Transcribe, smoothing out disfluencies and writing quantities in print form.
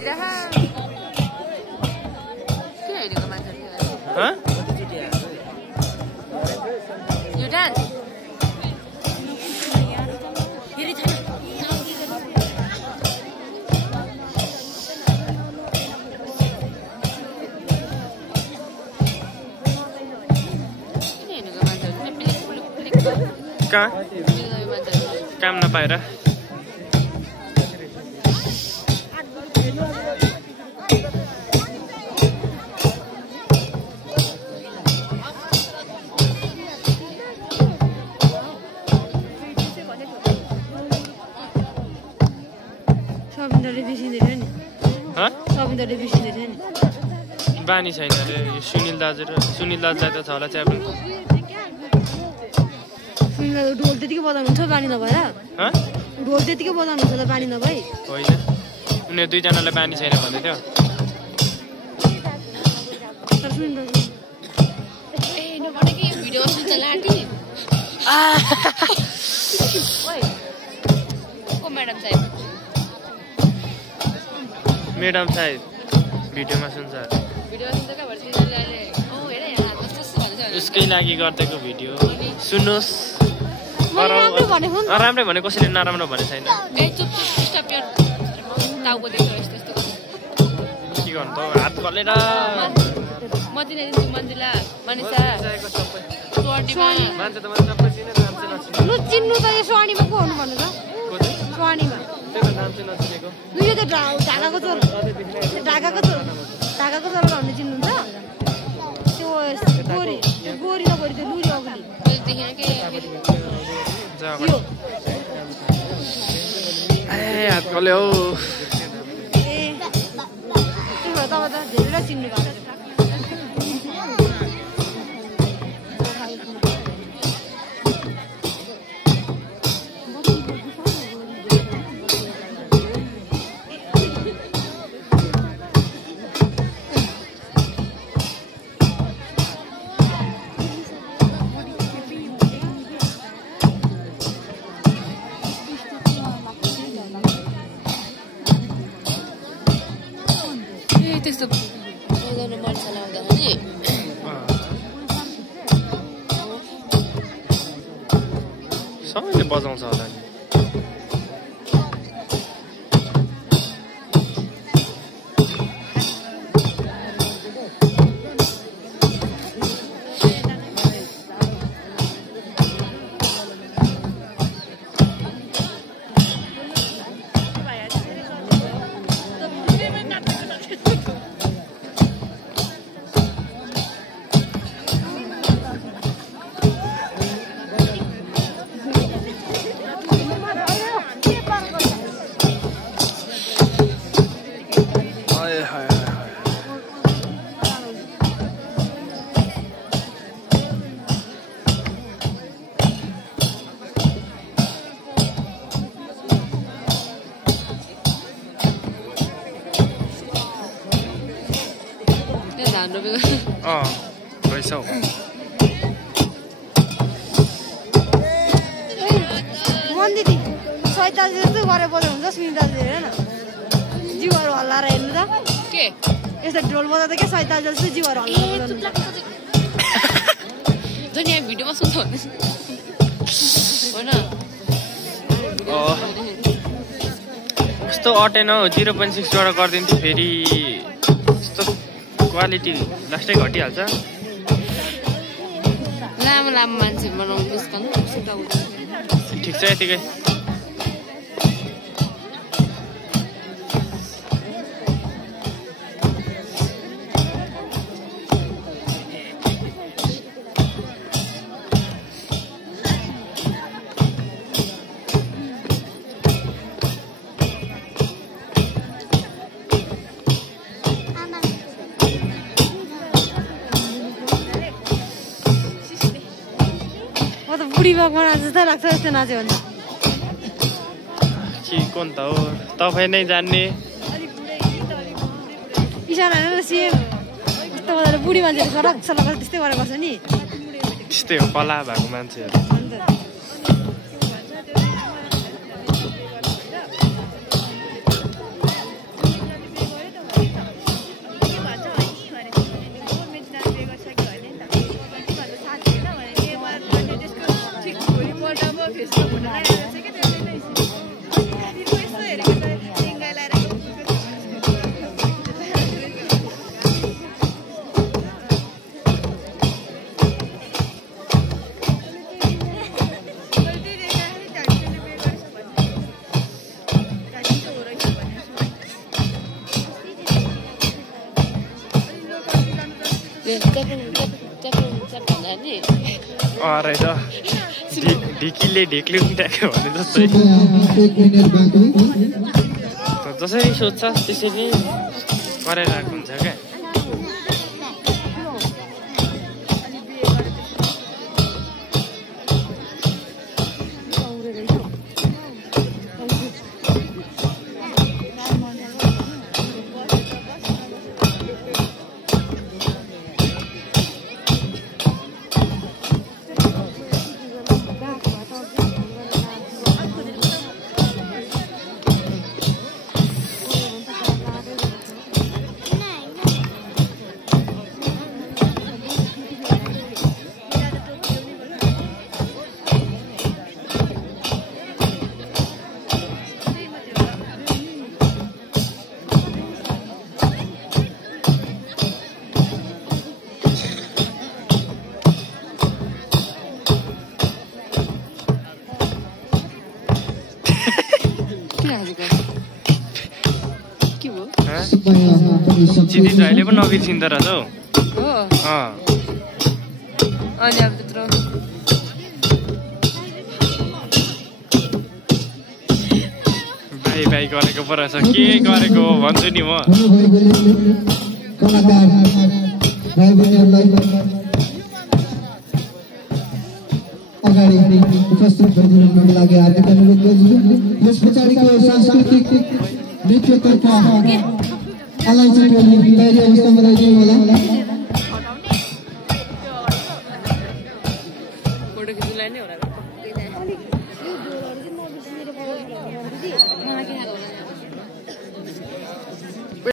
Huh? You done? कहाँ काम नपाएर बानी छैन अरे सुनिल दाजु दाजुलाई त छ होला चिया पनि ढोल त्यतिकै बजाउनुहुन्छ बानी नभएर ढोल त्यतिकै बजाउनुहुन्छ त बानी नभई होइन उनीहरू दुईजनालाई बानी छैन भन्दै थियो मैडम साहब भिडियोमा सुन्छ उसकै लागि गरिदिएको भिडियो सुन्नुहोस् राम्रै भने कसैले नराम्रो भने छैन के गर्नु त हात खोलेर चिन्नु त यो स्वानीमा को हुनु भन्नु त स्वानीमा यो त ढाकाको चोर भन्ने चिन्नुहुन्छ त्यो गोरी नगरी त्यो लुरी अगाडि हात खोल्यो ए त्यो तपाईँ त धेरै चिन्नु भएको त्यस्तो बजाउनु मन चलाउँदा नि सबैले बजाउँछ होला नि पैसा हो मन दिदी सैताज जस्तो गरेर बजाउनुहुन्छ सुनिल दाजु हेर न जिउहरू हल्लाएर हेर्नु त के यस्तो ढोल बजाउँदा के सैताज जस्तो जिउहरू हल्लाएर दुनिया भिडियोमा सुन्छ होइन कस्तो अटेन हौ 0.6 बाट गरिदिन्थ्यो फेरि यस्तो क्वालिटी लास्टै घटिहाल्छ लामो मान्छे बनाउनु ठिक छ यतिकै बुढी बाबा जस्तै लाग्छ यस्तो नाच्यो भने के कोन त हो तपाईँ नै जान्ने इशारा हेरेर सेम यस्तो गरेर बुढी मान्छेले सडक सडक त्यस्तै गरेर गर्छ नि त्यस्तै हो कला भएको मान्छेहरू रहेछ ढिकीले ढिक्ले उठाएको भने जस्तै जसरी सोध्छ त्यसरी गरेर हुन्छ क्या चिनी अहिले पनि नबिर्सिँदो रहेछ हौ अनि अब त्यत्रो भाइ भाइ गरेको पो रहेछ के गरेको हो भन्छु नि म अगाडि उपस्थित भइदिनुको लागि हार्दिक अनुरोध गर्छु यस पछाडिको सांस्कृतिक नृत्यतर्फ अलैँची टोली तयारी अवस्थामा रहिदिनु होला फोटो खिच्नुलाई नै होला